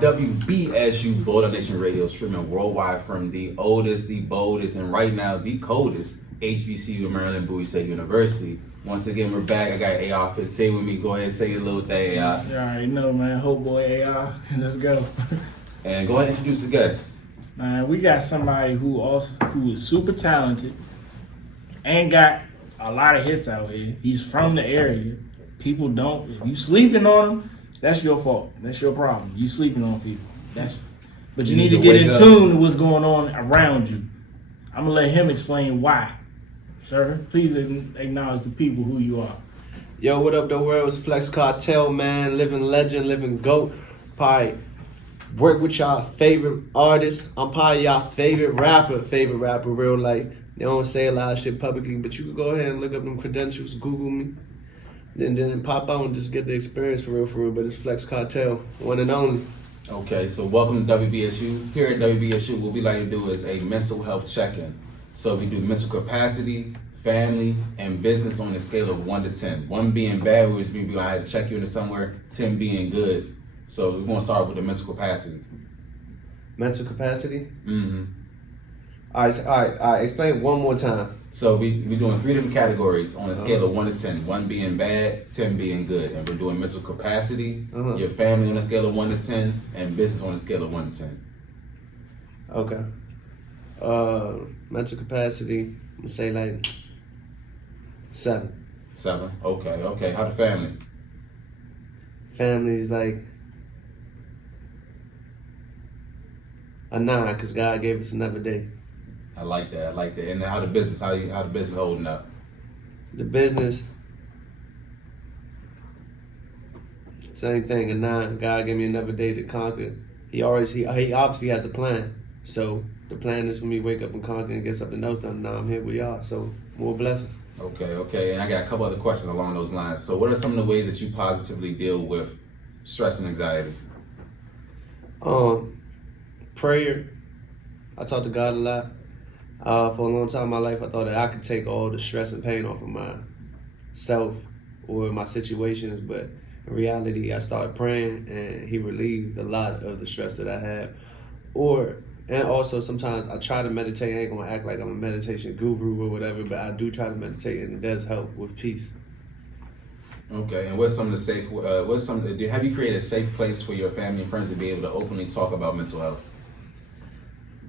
WBSU Boulder Nation Radio, streaming worldwide from the oldest, the boldest, and right now the coldest HBCU, Maryland Bowie State University. Once again, we're back. I got AR Fit. Say with me. Go ahead and say your little thing, AR. You already know, man. Hope boy AR. Let's go. And go ahead and introduce the guest. Man, we got somebody who is super talented and got a lot of hits out here. He's from the area. People don't. If you sleeping on him, that's your fault. That's your problem. You sleeping on people. But you need to get in tune to what's going on around you. I'm gonna let him explain why. Sir, please acknowledge the people who you are. Yo, what up, the world? It's Flex Cartel, man. Living legend, living GOAT. Probably work with y'all favorite artists. I'm probably y'all favorite rapper, real life. They don't say a lot of shit publicly, but you can go ahead and look up them credentials, Google me, and then pop out and just get the experience for real. But it's Flex Cartel, one and only. Okay, so welcome to WBSU. Here at WBSU, what we like to do is a mental health check-in. So we do mental capacity, family, and business on a scale of 1 to 10. 1 being bad, which means I had to check you into somewhere, 10 being good. So we're going to start with the mental capacity. Mental capacity? Mm-hmm. All right. Explain one more time. So we're doing 3 different categories on a scale of 1 to 10. 1 being bad, 10 being good. And we're doing mental capacity, your family on a scale of 1 to 10, and business on a scale of 1 to 10. Okay. Mental capacity, I'm gonna say like 7. 7. Okay. How the family? Family's like a 9, because God gave us another day. I like that. And how the business? How the business holding up? The business, same thing. A 9. God gave me another day to conquer. He obviously has a plan. So the plan is for me to wake up and conquer and get something else done. Now I'm here with y'all. So more blessings. Okay. And I got a couple other questions along those lines. So what are some of the ways that you positively deal with stress and anxiety? Prayer. I talk to God a lot. For a long time in my life, I thought that I could take all the stress and pain off of myself or my situations, but in reality, I started praying and He relieved a lot of the stress that I had. And also sometimes I try to meditate. I ain't gonna act like I'm a meditation guru or whatever, but I do try to meditate, and it does help with peace. Okay, and what's some of the safe? Have you created a safe place for your family and friends to be able to openly talk about mental health?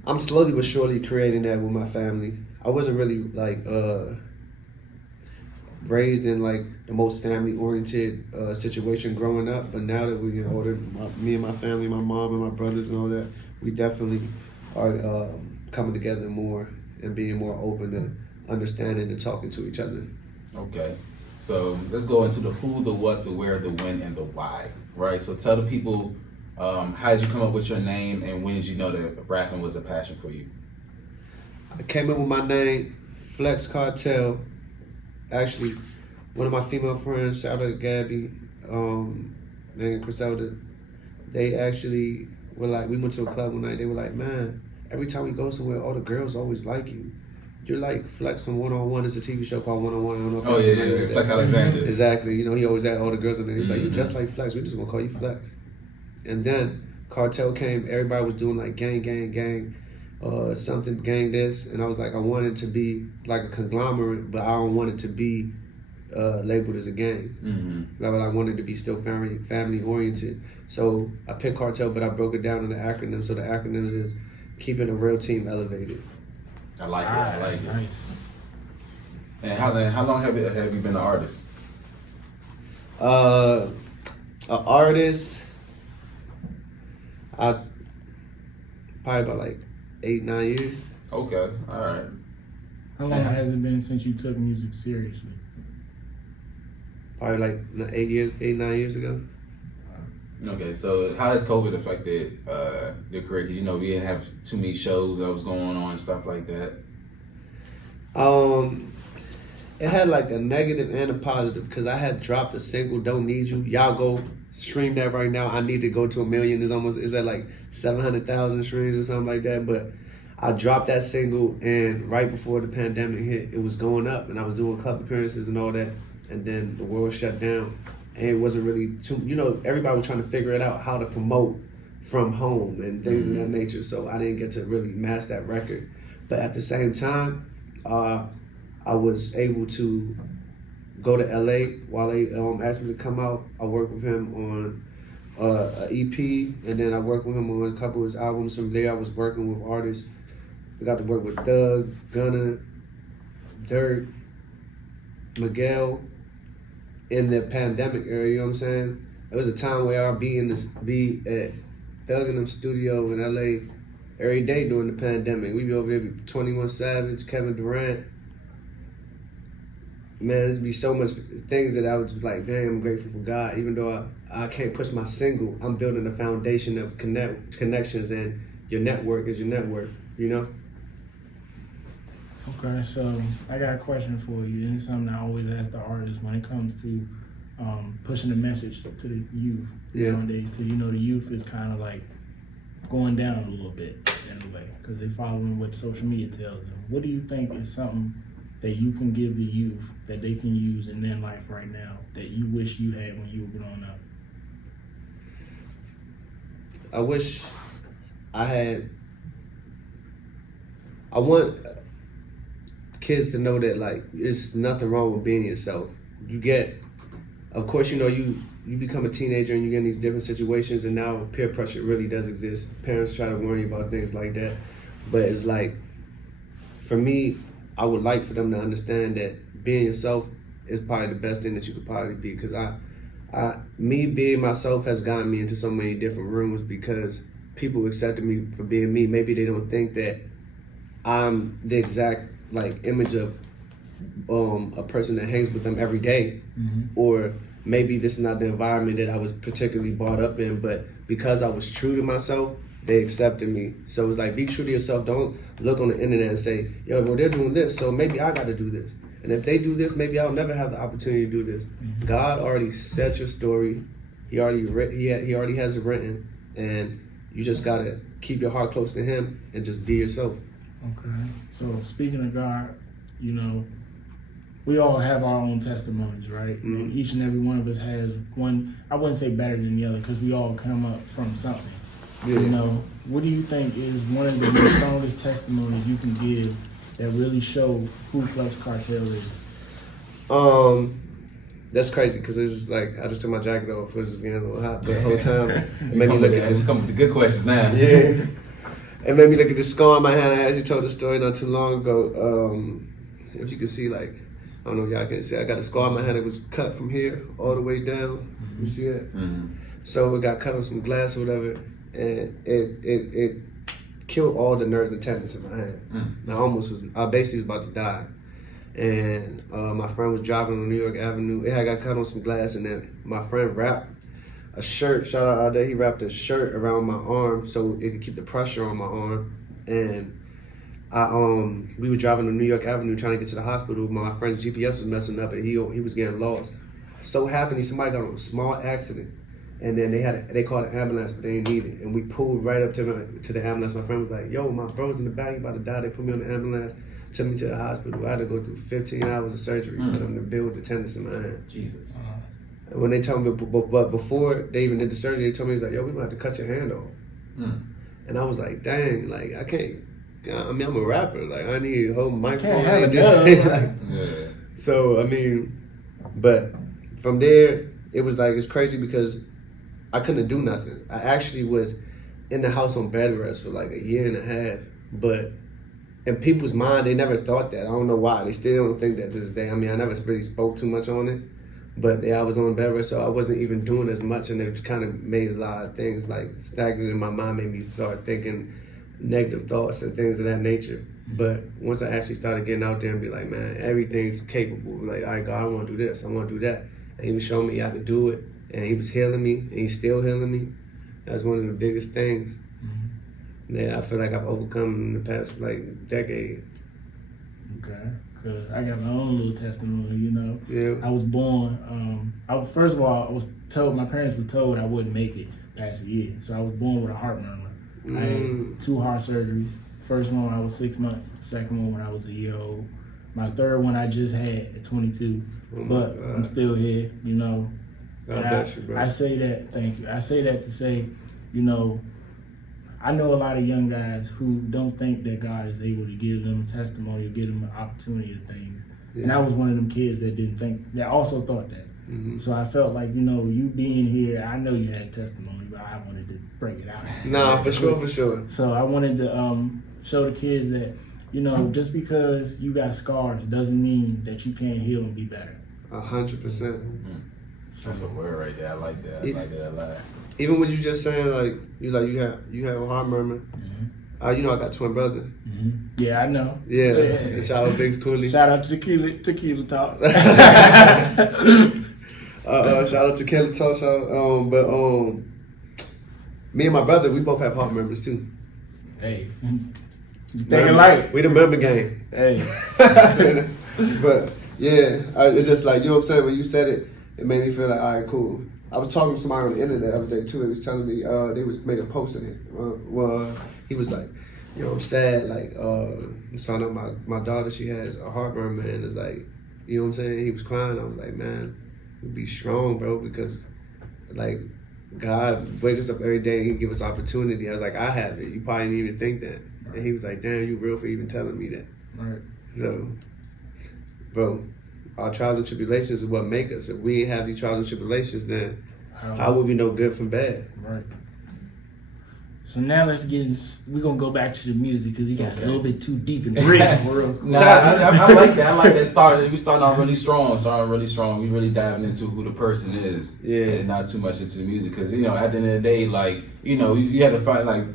I'm slowly but surely creating that with my family. I wasn't really raised in like the most family-oriented situation growing up, but now that we get older, me and my family, my mom and my brothers and all that, we definitely are coming together more and being more open to understanding and talking to each other. Okay, so let's go into the who, the what, the where, the when, and the why, right? So tell the people, how did you come up with your name, and when did you know that rapping was a passion for you? I came up with my name, Flex Cartel. Actually, one of my female friends, shout out to Gabby, and Griselda, they actually were like, we went to a club one night, they were like, man, every time we go somewhere, all the girls always like you. You're like Flex from 101. It's a TV show called 101. I don't know if yeah. Flex Alexander. Exactly. You know, he always had all the girls, and he's like, you're just like Flex. We're just gonna call you Flex. And then Cartel came. Everybody was doing like gang, something gang this, and I was like, I wanted to be like a conglomerate, but I don't want it to be labeled as a gang. Mm-hmm. I wanted to be still family oriented. So I picked Cartel, but I broke it down into acronyms. So the acronyms is keeping a real team elevated. I like it. I like it. Nice. And how long have you been an artist? An artist, I probably about like 8-9 years. Okay, all right. How long has it been since you took music seriously? Probably like 8-9 years ago. Okay, so how has COVID affected your career? Because, you know, we didn't have too many shows that was going on and stuff like that. It had like a negative and a positive, because I had dropped a single, Don't Need You. Y'all go stream that right now. I need to go to 1 million. It's at like 700,000 streams or something like that. But I dropped that single, and right before the pandemic hit, it was going up, and I was doing club appearances and all that. And then the world shut down. And it wasn't really too, everybody was trying to figure it out, how to promote from home and things of that nature. So I didn't get to really master that record. But at the same time, I was able to go to LA while they asked me to come out. I worked with him on an EP, and then I worked with him on a couple of his albums. From there, I was working with artists. We got to work with Doug, Gunna, Dirk, Miguel in the pandemic era, you know what I'm saying? There was a time where I'd be at Doug in them studio in LA every day during the pandemic. We'd be over there with 21 Savage, Kevin Durant. Man, there'd be so much things that I was like, damn, I'm grateful for God. Even though I can't push my single, I'm building a foundation of connections, and your network is your network, you know? Okay, so I got a question for you, and it's something I always ask the artists when it comes to pushing the message to the youth nowadays, because you know the youth is kind of like going down a little bit in a way, because they're following what social media tells them. What do you think is something that you can give the youth that they can use in their life right now that you wish you had when you were growing up? I wish I want kids to know that like it's nothing wrong with being yourself. Of course, you know, you become a teenager and you get in these different situations, and now peer pressure really does exist. Parents try to warn you about things like that, but it's like, for me, I would like for them to understand that being yourself is probably the best thing that you could probably be, because me being myself has gotten me into so many different rooms because people accepted me for being me. Maybe they don't think that I'm the exact like image of a person that hangs with them every day, or maybe this is not the environment that I was particularly brought up in, but because I was true to myself, they accepted me. So it's like, be true to yourself. Don't look on the internet and say, yo, well, they're doing this, so maybe I got to do this. And if they do this, maybe I'll never have the opportunity to do this. God already set your story. He already has it written, and you just got to keep your heart close to Him and just be yourself. Okay. So speaking of God, you know, we all have our own testimonies, right? And each and every one of us has one, I wouldn't say better than the other, because we all come up from something. Yeah. You know, what do you think is one of the most strongest testimonies you can give that really show who Flex Cartel is? That's crazy, because it's just like, I just took my jacket off, it was just getting a little hot the whole time. It made me look at It's coming with the good questions now. Yeah. It made me look at the scar on my hand. I actually told the story not too long ago. If you can see, like, I don't know if y'all can see, I got a scar on my hand. It was cut from here all the way down. You see it? So it got cut on some glass or whatever, and it killed all the nerves and tendons in my hand. I basically was about to die. And my friend was driving on New York Avenue. It had got cut on some glass, and then my friend wrapped a shirt, shout out out there, he wrapped a shirt around my arm so it could keep the pressure on my arm. And we were driving on New York Avenue trying to get to the hospital. My friend's GPS was messing up and he was getting lost. So happened, somebody got in a small accident, and then they called an ambulance, but they didn't need it. And we pulled right up to the ambulance. My friend was like, yo, my bro's in the back, he about to die. They put me on the ambulance, took me to the hospital. I had to go through 15 hours of surgery for them to build the tendons in my hand. Jesus. And when they told me, but before they even did the surgery, they told me, like, yo, we might have to cut your hand off. And I was like, dang, like, I can't, I mean, I'm a rapper. Like, I need to hold my microphone. So, I mean, but from there, it was like, it's crazy because I couldn't do nothing. I actually was in the house on bed rest for like a year and a half. But in people's mind, they never thought that. I don't know why. They still don't think that to this day. I mean, I never really spoke too much on it. But yeah, I was on bed rest, so I wasn't even doing as much, and it kind of made a lot of things like stagnant in my mind, made me start thinking negative thoughts and things of that nature. But once I actually started getting out there and be like, man, everything's capable. Like, all right, God, I want to do this, I want to do that. And He was showing me how to do it, and He was healing me, and He's still healing me. That's one of the biggest things that I feel like I've overcome in the past like decade. Okay. Because I got my own little testimony, you know. Yeah. I was born, first of all, I was told, my parents were told I wouldn't make it past a year. So I was born with a heart murmur. I had 2 heart surgeries. First one when I was 6 months, second one when I was a year old. My third one I just had at 22. But God. I'm still here, you know. God bless you, bro. I say that, thank you. I say that to say, you know, I know a lot of young guys who don't think that God is able to give them a testimony or give them an opportunity to things. Yeah. And I was one of them kids that didn't think, that also thought that. Mm-hmm. So I felt like, you being here, I know you had testimony, but I wanted to break it out. Nah, for sure. So I wanted to show the kids that, just because you got scars doesn't mean that you can't heal and be better. 100%. That's a word right there. I like that. I like that a lot. Even when you just saying you have a heart murmur. Mm-hmm. I got twin brother. Mm-hmm. Yeah, I know. Yeah. Shout out Biggs Cooley. Shout out to Tequila Talk. Shout out to Kelly Talk. Me and my brother, we both have heart murmurs too. Hey, you think alike. We the member gang. Hey. But yeah, it's just like, you know what I'm saying, when you said it, it made me feel like, all right, cool. I was talking to somebody on the internet the other day too. They was telling me they was making a post in it. Well, he was like, I'm sad. Like, just found out my daughter, she has a heart murmur, and it's like, you know what I'm saying. He was crying. I was like, man, be strong, bro, because like God wakes us up every day and He give us opportunity. I was like, I have it. You probably didn't even think that. Right. And he was like, damn, you real for even telling me that. Right. So, bro, our trials and tribulations is what make us. If we ain't have these trials and tribulations, then how would we know good from bad? Right. So now let's we're going to go back to the music because we got a little bit too deep in the real quick. Nah, I like that. I like that. We starting off really strong. We really diving into who the person is. Yeah. And not too much into the music. Because, at the end of the day, like, you have to find, like,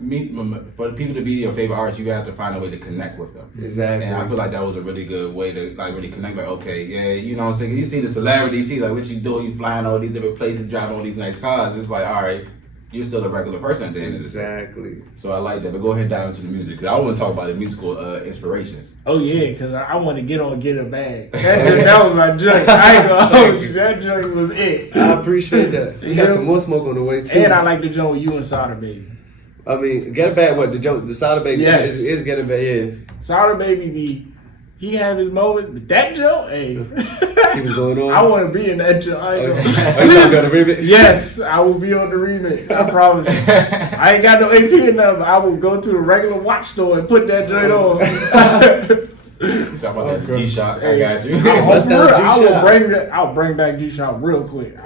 for the people to be your favorite artist, you have to find a way to connect with them. Exactly. And I feel like that was a really good way to, like, really connect. Like, okay, yeah, you know what I'm saying? You see the celebrity, you see, like, what you doing, you flying all these different places, driving all these nice cars. And it's like, all right, you're still a regular person at the end of the day. Exactly. So I like that. But go ahead and dive into the music. Because I want to talk about the musical inspirations. Oh, yeah, because I want to get a bag. That was my joint. I ain't going to hold you. That joint was it. I appreciate that. You got some more smoke on the way, too. And I like the joint with you and Soda Baby. I mean, Get a Bag, what? The Soda Baby yes. is Get a Bag, yeah. Soda Baby he had his moment, but that joint, hey. He was going on. I want to be in that joint. Are you talking about the remix? Yes, I will be on the remix. I promise you. I ain't got no AP enough. I will go to the regular watch store and put that joint on. Talk about that G-Shock. I got you. I'll bring back G-Shock real quick.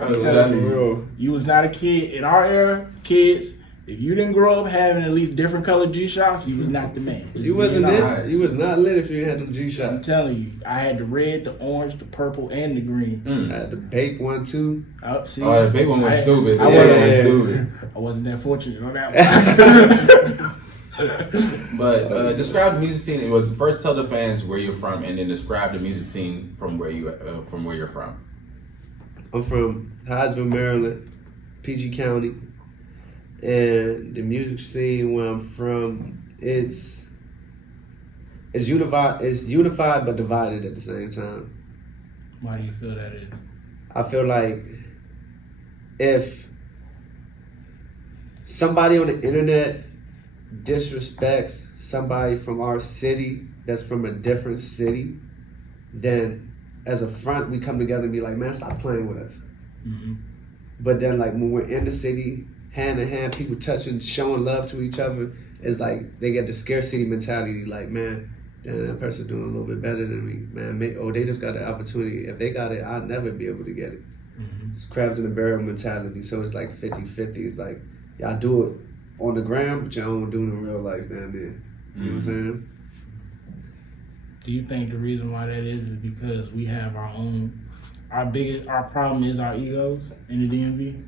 You was not a kid. In our era, kids, if you didn't grow up having at least different colored G-Shocks, you was not the man. You wasn't lit. You was not lit if you had them G-Shocks. I'm telling you, I had the red, the orange, the purple, and the green. I had the baked one too. The baked one was stupid. I wasn't that fortunate on that one. But describe the music scene. It was first tell the fans where you're from, and then describe the music scene from where you're from. I'm from Hyattsville, Maryland, PG County. And the music scene where I'm from, it's unified but divided at the same time. Why do you feel that is? I feel like if somebody on the internet disrespects somebody from our city that's from a different city, then as a front we come together and be like, man, stop playing with us. Mm-hmm. But then like when we're in the city, hand in hand, people touching, showing love to each other, it's like they get the scarcity mentality, like, man, damn, that person's doing a little bit better than me, man. They just got the opportunity. If they got it, I'll never be able to get it. Mm-hmm. It's crabs in the barrel mentality, so it's like 50-50. It's like, y'all do it on the gram, but y'all don't do it in real life down there. You know what I'm saying? Do you think the reason why that is because we have our problem is our egos in the DMV?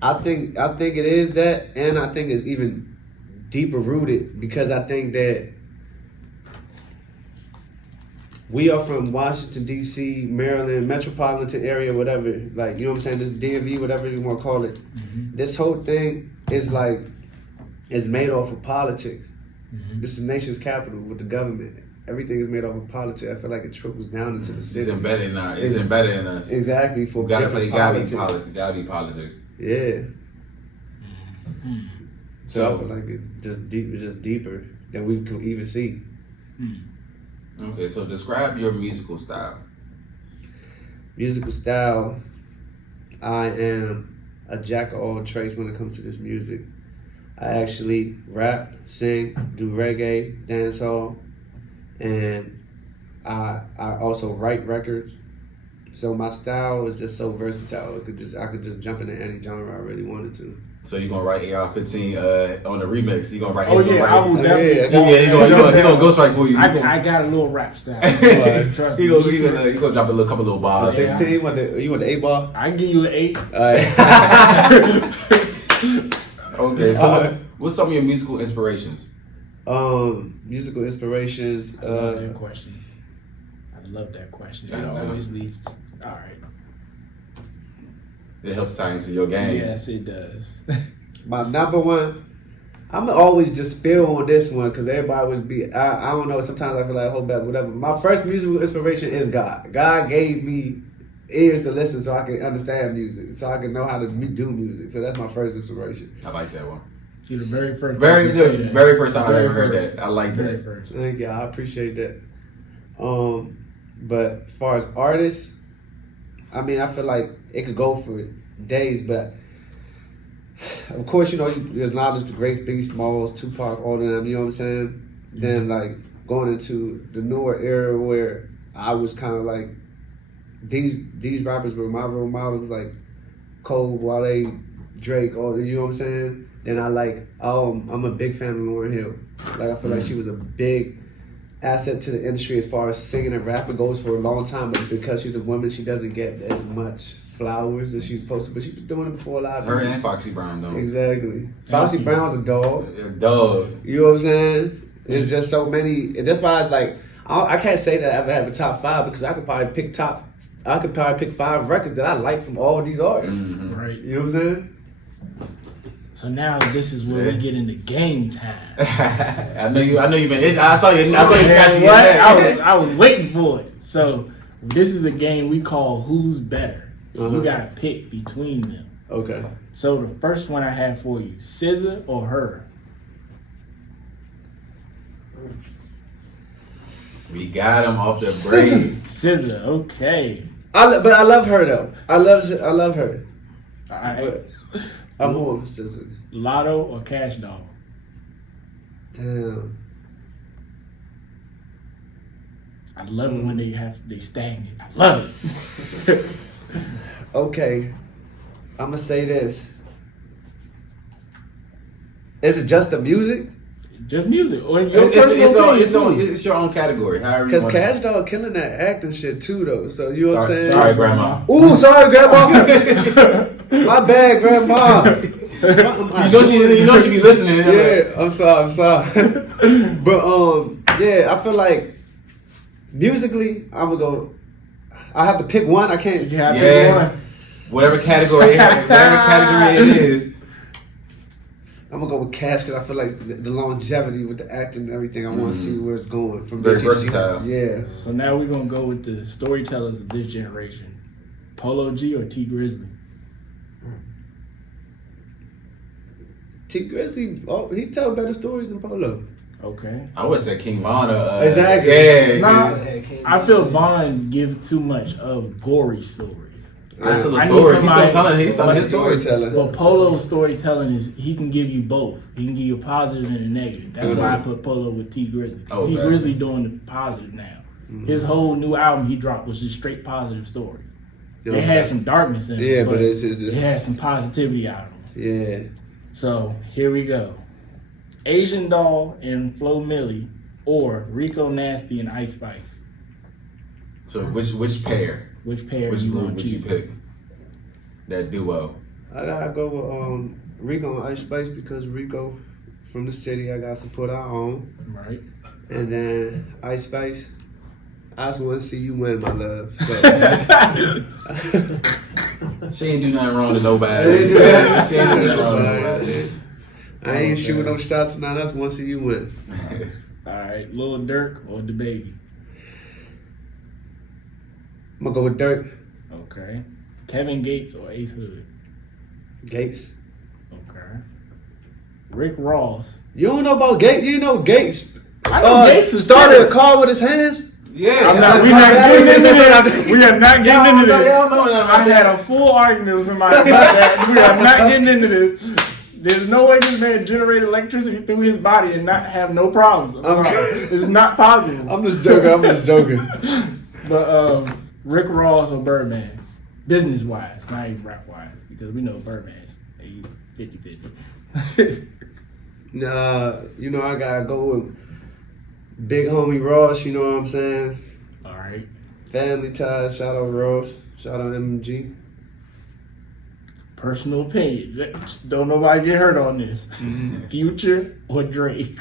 I think it is that, and I think it's even deeper rooted because I think that we are from Washington, D.C., Maryland, metropolitan area, whatever, like, you know what I'm saying, this DMV, whatever you want to call it. Mm-hmm. This whole thing is like, it's made off of politics. Mm-hmm. This is the nation's capital with the government. Everything is made off of politics. I feel like it trickles down into the city. It's embedded in us. It's embedded in us. Exactly. For gotta be politics. Yeah. So I feel like it's just deeper than we can even see. Okay, so describe your musical style. Musical style, I am a jack of all trades when it comes to this music. I actually rap, sing, do reggae, dancehall, and I also write records. So my style is just so versatile. I could just jump into any genre I really wanted to. So you gonna write AR-15 on the remix? You gonna write? Oh yeah, I will definitely. Yeah, he gonna ghostwrite for you. I got a little rap style. Trust me. He gonna drop a couple little bars. 16, you want the 8 ball? I give you an 8. Okay, so what's some of your musical inspirations? Musical inspirations. I love that question. I love that question. It always leads. All right. It helps tie into your game. Yes, it does. My number one, I'm always just spill on this one because everybody would be, I don't know, sometimes I feel like I hold back, whatever. My first musical inspiration is God. God gave me ears to listen so I can understand music, so I can know how to do music. So that's my first inspiration. I like that one. You're the very first. Very person to say good. that. Very first time I Very ever heard first. that. I like Very that. first. Thank you, I appreciate that. But as far as artists, I mean, I feel like it could go for days, but of course, you know, there's knowledge the greats, Biggie Smalls, Tupac, all of them, you know what I'm saying? Then, like, going into the newer era where I was kind of like, these rappers were my role models, like Cole, Wale, Drake, all, you know what I'm saying? Then I'm a big fan of Lauryn Hill. Like, I feel like she was a big asset to the industry as far as singing and rapping goes for a long time, but because she's a woman, she doesn't get as much flowers as she's supposed to, but she's been doing it before a lot of Her people. and Foxy Brown though. Exactly. Foxy Brown's a dog. Dog. You know what I'm saying? There's just so many, and that's why it's like, I can't say that I ever have a top 5 because I could probably pick 5 records that I like from all of these artists. Mm-hmm. Right. You know what I'm saying? So now this is where we get into game time. I know you've been. I saw you scratching your What? head. I was waiting for it. So this is a game we call Who's Better. You gotta pick between them. Okay. So the first one I have for you, SZA or her? We got him off the break. SZA, okay. But I love her though. I love her. All right. But I'm more with SZA. Lotto or Cash Dog? Damn. I love it when they stagnate. I love it. Okay. I'm gonna say this. Is it just the music? Just music. Or your personal opinion, It's your own category. However you Because want. Cash Dog killing that acting shit too though. So you know what I'm saying? Sorry, Grandma. Ooh, sorry, Grandma. My bad, Grandma. You know she be listening. Yeah, I'm sorry. But yeah, I feel like musically, I'm gonna go. I have to pick one. I can't. You have to pick Yeah. one. Whatever category it is. I'm gonna go with Cash because I feel like the longevity with the acting and everything. I want to see where it's going from. Very this. versatile. Yeah. So now we're gonna go with the storytellers of this generation. Polo G or T Grizzly? T Grizzly, he tells better stories than Polo. Okay. I would say King Von. Exactly. Yeah. Nah, yeah. I feel Vaughn gives too much of gory stories. That's still a I need story. somebody- He's telling his story. Storytelling. Well, Polo's storytelling is he can give you both. He can give you a positive and a negative. That's why I put Polo with T Grizzly. Oh, T okay. Grizzly doing the positive now. His whole new album he dropped was just straight positive stories. It had some darkness in it. Yeah, but it's it just had some positivity out of it. yeah. So here we go. Asian Doll and Flo Milli or Rico Nasty and Ice Spice. So which pair? Which pair Which you group want would to you choose? pick? That duo. I gotta go with Rico and Ice Spice because Rico from the city. I gotta support our own, Right. and then Ice Spice. I just want to see you win, my love. So. She ain't do nothing wrong to nobody. I ain't do that. She ain't do nothing wrong to nobody. I ain't shooting no shots now. I just want to see you win. All right. Lil Durk or the Baby. I'm gonna go with Dirk Okay. Kevin Gates or Ace Hood. Gates. Okay. Rick Ross. You don't know about Gates? You know Gates. I know Gates is started killer. a car with his hands. Yeah. We're not getting into this. We are not getting into this. I had a full argument with somebody about that. We are not getting into this. There's no way this man generate electricity through his body and not have no problems. It's not possible. I'm just joking. But Rick Ross or Birdman, business wise, not even rap wise, because we know Birdman's 50-50. Nah, you know I gotta go with big homie Ross. You know what I'm saying? All right. Family ties. Shout out Ross. Shout out MG. Personal opinion. Just don't nobody get hurt on this. Future or Drake?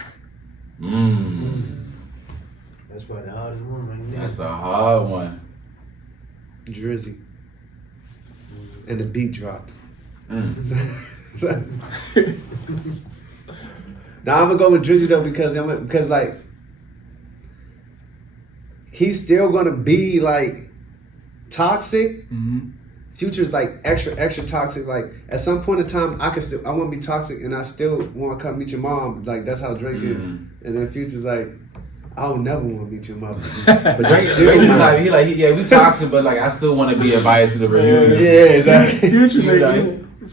That's probably the hardest one right now. That's the hard one. Drizzy. And the beat dropped. Now I'm gonna go with Drizzy though because like he's still gonna be like toxic. Future's like extra toxic. Like at some point in time, I want to be toxic and I still want to come meet your mom. Like that's how Drake is. And then Future's like, I don't never want to meet your mother. But Drake is like, we toxic, but like I still want to be invited to the reunion. Yeah, exactly.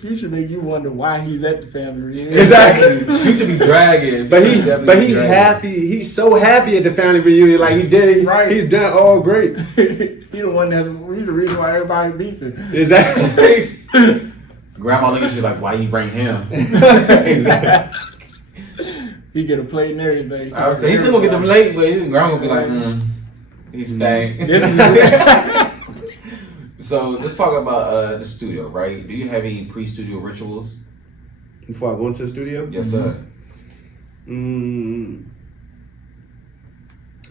Future make you wonder why he's at the family reunion. Exactly. Future be dragging. But he happy. He's so happy at the family reunion. Like he did. Right. He's done all great. He's the reason why everybody beefing. Exactly. Grandma look at you like, why you bring him? Exactly. He get a plate and everything. He's still gonna get them late, but his grandma gonna be like, he's staying. So let's talk about the studio, right? Do you have any pre-studio rituals? Before I go into the studio? Yes, sir.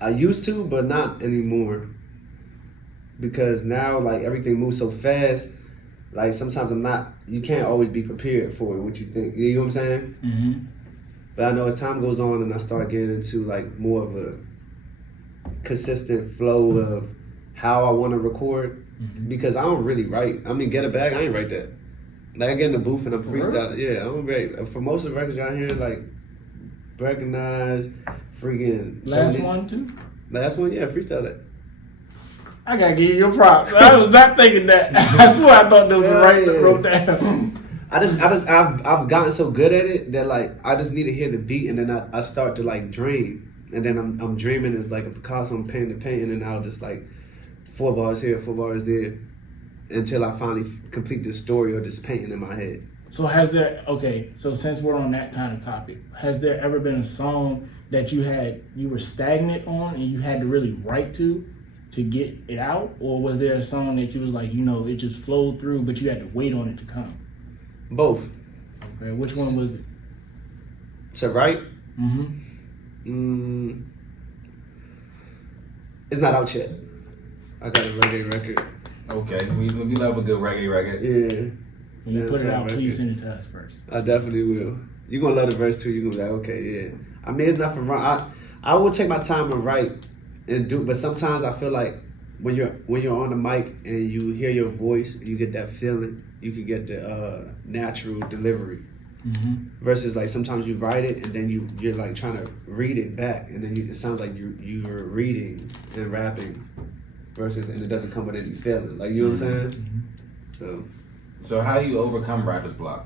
I used to, but not anymore. Because now, like, everything moves so fast. Like, sometimes you can't always be prepared for what you think. You know what I'm saying? But I know as time goes on and I start getting into, like, more of a consistent flow of how I want to record. Because I don't really write. I mean, Get a Bag, I ain't write that. Like, I get in the booth and I'm freestyling. Yeah, I don't write. For most of the records y'all hear, like, Recognize, freaking... Last one, too? Last one, yeah, freestyle that. I gotta give you your props. I was not thinking that. I swear I thought there was a right that wrote down. I've gotten so good at it that like I just need to hear the beat and then I start to like dream and then I'm dreaming it's like a Picasso, I'm painting the painting and I'll just like 4 bars here, 4 bars there until I finally complete this story or this painting in my head. So so since we're on that kind of topic, has there ever been a song that you were stagnant on and you had to really write to get it out? Or was there a song that you was like, it just flowed through, but you had to wait on it to come? Both. Okay, which one was it? To write? It's not out yet. I got a reggae record. Okay, we love a good reggae record. Yeah. When you put it out, please send it to us first. I definitely will. You're going to love the verse too. You're going to be like, okay, yeah. I mean, it's nothing wrong. I will take my time and write and do, but sometimes I feel like when you're on the mic and you hear your voice, you get that feeling, you can get the natural delivery. Versus like sometimes you write it and then you're like trying to read it back and then it sounds like you're reading and rapping versus and it doesn't come with any feeling. Like, you know what I'm saying? So how do you overcome writer's block?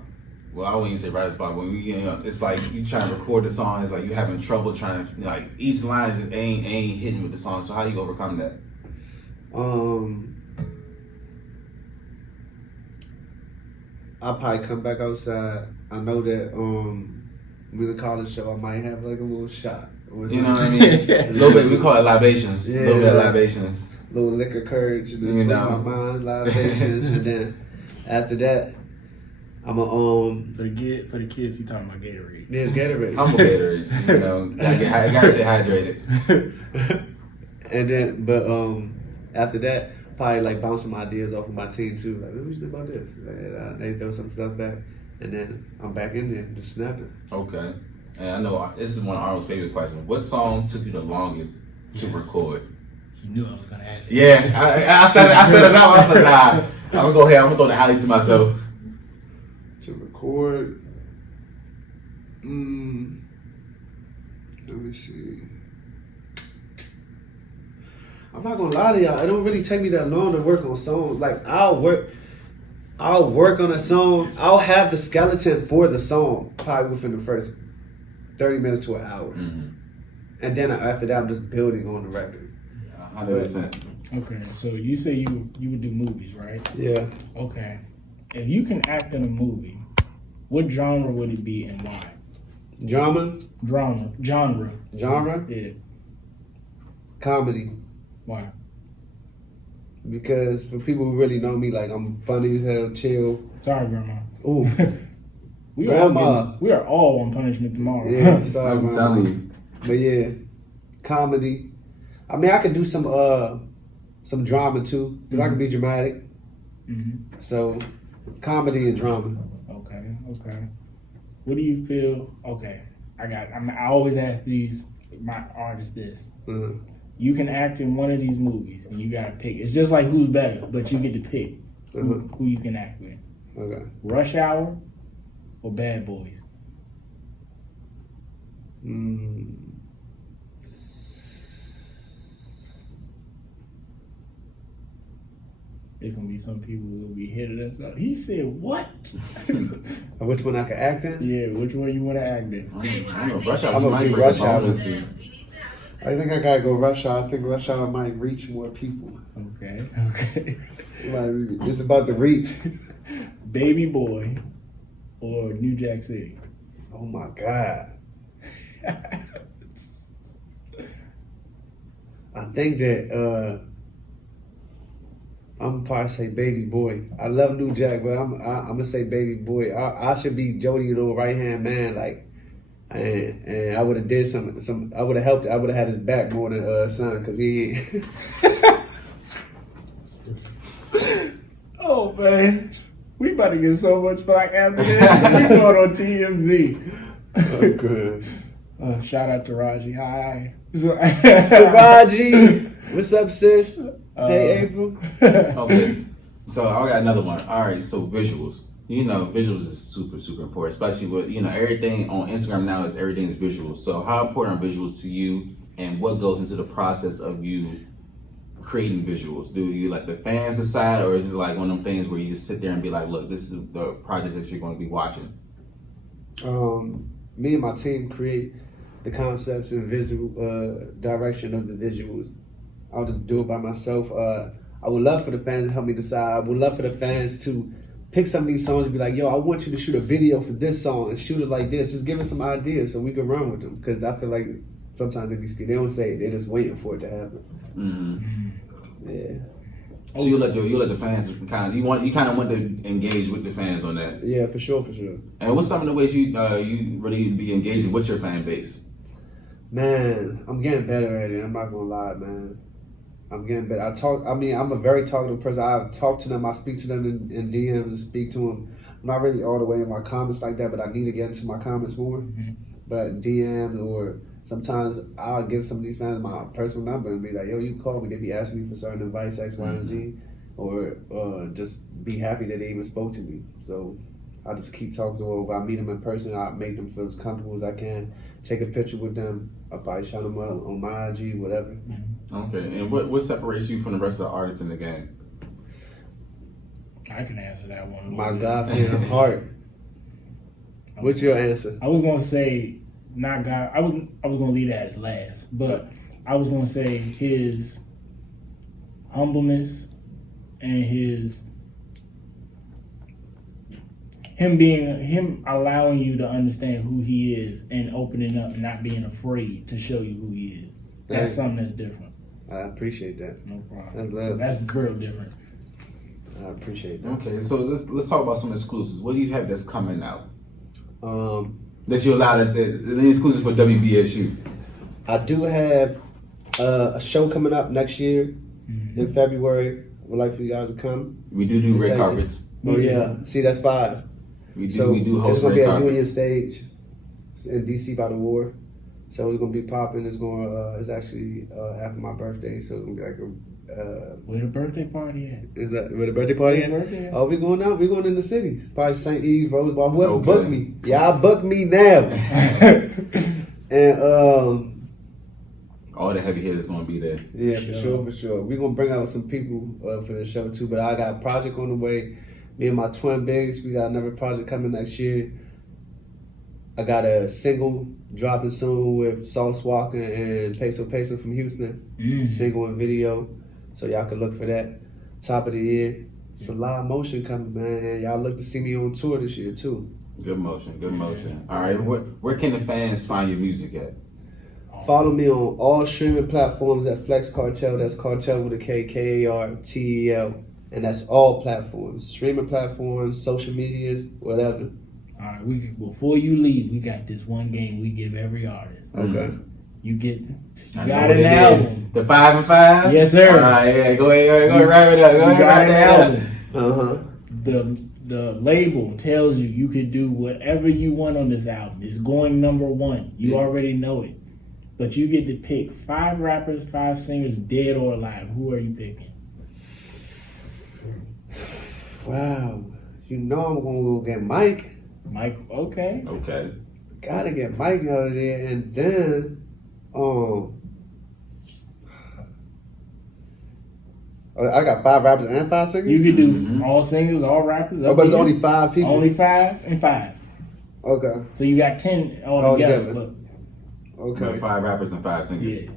Well, I wouldn't even say writer's block. When it's like you trying to record the song, it's like you having trouble trying to like each line just ain't hitting with the song. So how do you overcome that? I'll probably come back outside. I know that with the college show, I might have like a little shot. You know what I mean? A little bit. We call it libations. Yeah, a little bit of libations. Little liquor courage, my mind, libations, and then after that, I'm for the kids. He talking about Gatorade. There's Gatorade. Humble Gatorade. I gotta stay hydrated. And then, but after that, probably like bounce some ideas off of my team too. Like, what do you think about this? And they throw some stuff back, and then I'm back in there just snapping. Okay. And I know this is one of Arnold's favorite questions. What song took you the longest to record? You knew I was gonna ask. Yeah, I said it out. I said, nah. I'm gonna go ahead. I'm gonna throw the alley to myself. To record, let me see. I'm not gonna lie to y'all. It don't really take me that long to work on songs. Like I'll work. I'll work on a song. I'll have the skeleton for the song probably within the first 30 minutes to an hour. Mm-hmm. And then after that, I'm just building on the record. 100%. Okay, so you say you would do movies, right? Yeah. Okay. If you can act in a movie, what genre would it be and why? Drama? Genre. Yeah. Comedy. Why? Because for people who really know me, like I'm funny as hell, chill. Sorry, Grandma. Ooh. we Grandma. we are all on punishment tomorrow. Yeah, sorry, I'm Grandma. telling you. But yeah, comedy. I mean, I could do some drama too, because I can be dramatic. Mm-hmm. So, comedy and drama. Okay. What do you feel? Okay, I always ask my artists this. Uh-huh. You can act in one of these movies, and you gotta pick. It's just like who's better, but you get to pick who you can act with. Okay. Rush Hour or Bad Boys? There's gonna be some people who will be hitting us up. He said, "What?" Which one I can act in? Yeah, which one you want to act in? I don't know. Rush Hour I'm gonna might be break Rush the Hour. bonus too. I think I gotta go Rush Hour. I think Rush Hour might reach more people. Okay. It's about the reach. Baby Boy or New Jack City? Oh my God. I think that I'm gonna probably say Baby Boy. I love New Jack, but I'm gonna say Baby Boy. I should be Jody, right hand man, like, and I would have did some. I would have helped. I would have had his back more than son, cause he. Oh man, we about to get so much flack after this. We going on TMZ. Oh, good. Shout out to Raji. Hi. Taraji, what's up, sis? Hey, April. Okay. So I got another one. All right. So visuals. Visuals is super, super important, especially with, everything on Instagram now is everything is visual. So how important are visuals to you, and what goes into the process of you creating visuals? Do you like the fans decide, or is it like one of them things where you just sit there and be like, look, this is the project that you're going to be watching? Me and my team create the concepts and visual direction of the visuals. I'll just do it by myself. I would love for the fans to help me decide. I would love for the fans to pick some of these songs and be like, yo, I want you to shoot a video for this song and shoot it like this. Just give us some ideas so we can run with them. Because I feel like sometimes they don't say it. They're just waiting for it to happen. Mm-hmm. Yeah. So you let the fans kind of you kind of want to engage with the fans on that. Yeah, for sure. And what's some of the ways you really be engaging with your fan base? Man, I'm getting better at it. I'm not gonna lie, man. I'm getting better. I'm a very talkative person. I talk to them. I speak to them in DMs and speak to them. I'm not really all the way in my comments like that, but I need to get into my comments more. Mm-hmm. But DMs, or sometimes I'll give some of these fans my personal number and be like, yo, you can call me. They be asking me for certain advice, X, Y, and Z. Or just be happy that they even spoke to me. So I just keep talking to them. If I meet them in person, I make them feel as comfortable as I can. Take a picture with them. I'll probably shout them up on my IG, whatever. Okay, and what separates you from the rest of the artists in the game? I can answer that one. My God-fearing heart. What's your answer? I was gonna say not God. I was gonna leave that as last, but I was gonna say his humbleness and him allowing you to understand who he is and opening up and not being afraid to show you who he is. That's something that's different. I appreciate that. No problem. That's love. That's real different. I appreciate that. Okay, so let's talk about some exclusives. What do you have that's coming out? That you allowed the exclusive for WBSU? I do have a show coming up next year in February. I would like for you guys to come. We do red carpets. Oh yeah, see that's 5. We do host it's gonna red be a carpets. Union stage in DC by the Wharf. So it's gonna be popping. It's actually after my birthday, so it's gonna be like where the birthday party at? Is that where the birthday party at? Birthday? Oh, we going out. We going in the city. Probably St. Eve, Rosebar. Whoever Okay. booked me. Y'all book me now. And all the heavy hitters gonna be there. yeah, for sure. We're gonna bring out some people for the show too. But I got a project on the way. Me and my twin bigs, we got another project coming next year. I got a single dropping soon with Sauce Walker and Peso from Houston. Single and video. So y'all can look for that. Top of the year. It's a lot of motion coming, man. Y'all look to see me on tour this year too. Good motion, good motion. All right, where can the fans find your music at? Follow me on all streaming platforms at Flex Cartel. That's Cartel with a K, Kartel. And that's all platforms. Streaming platforms, social medias, whatever. All right, before you leave, we got this one game we give every artist. Okay. You I know got what an it is. album. The 5 and 5? Yes, sir. All right, yeah, go ahead, wrap it up. Go You ahead, got wrap an that up. album. The label tells you can do whatever you want on this album. It's going #1. You already know it. But you get to pick 5 rappers, 5 singers, dead or alive. Who are you picking? Wow. You know I'm gonna go get Mike. Mike, okay. Okay. Gotta get Mike out of there, and then I got 5 rappers and 5 singers. You can do all singers, all rappers. But it's only 5 people. Only 5 and 5. Okay. So you got 10 altogether. Altogether. Look, Okay. 5 rappers and 5 singers. yeah,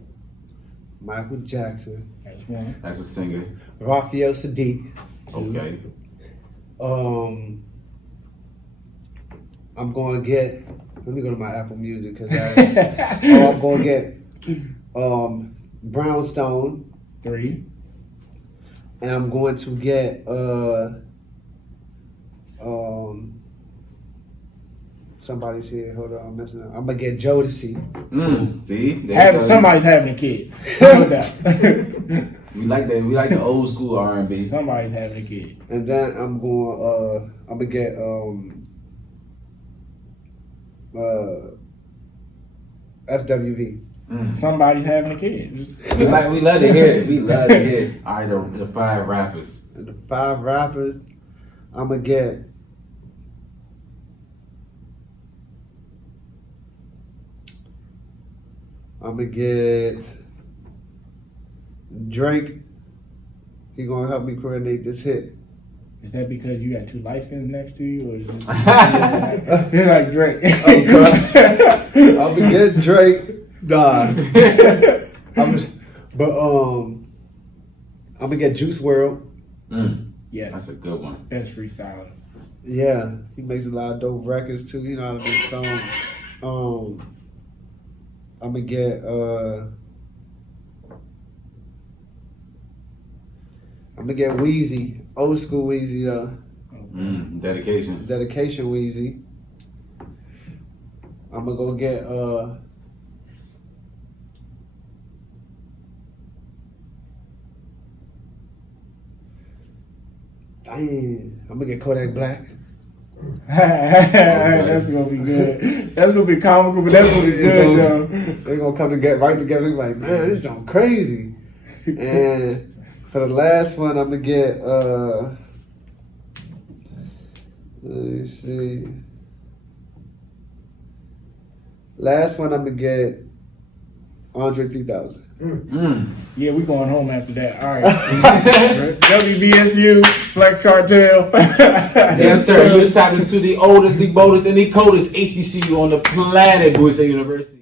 Michael Jackson, that's one. That's a singer. Raphael Sadiq. Okay. I'm gonna get. Let me go to my Apple Music because I'm gonna get Brownstone, 3. and I'm going to get somebody's here. Hold on, I'm messing up. I'm gonna get Jodeci. See? There you go. Somebody's having a kid. No doubt. We like that. We like the old school R&B. Somebody's having a kid. And then I'm gonna get SWV. Somebody's having a kid. We love to hear it. We love to hear it. All right, the 5 rappers. And the 5 rappers, I'm gonna get Drake. He gonna help me coordinate this hit. Is that because you got 2 light skins next to you, or is it you're like Drake? I'm gonna get Drake. Nah. I'm gonna get Juice WRLD. Yes, That's a good one. best freestyler. Yeah, he makes a lot of dope records too. You know how to do songs. I'm gonna get Weezy, old school Weezy, Dedication. Dedication Weezy. I'm gonna go get I'm gonna get Kodak Black. That's gonna be good. That's gonna be comical, but that's gonna be good though. They're gonna come to get right together. Like, man, this junk crazy. And for the last one, I'm gonna get let me see. Last one, I'm gonna get Andre 3000. Yeah, we going home after that. All right. WBSU, Flex Cartel. Yes, sir. You're tapping to the oldest, the boldest, and the coldest HBCU on the planet, Boise State University.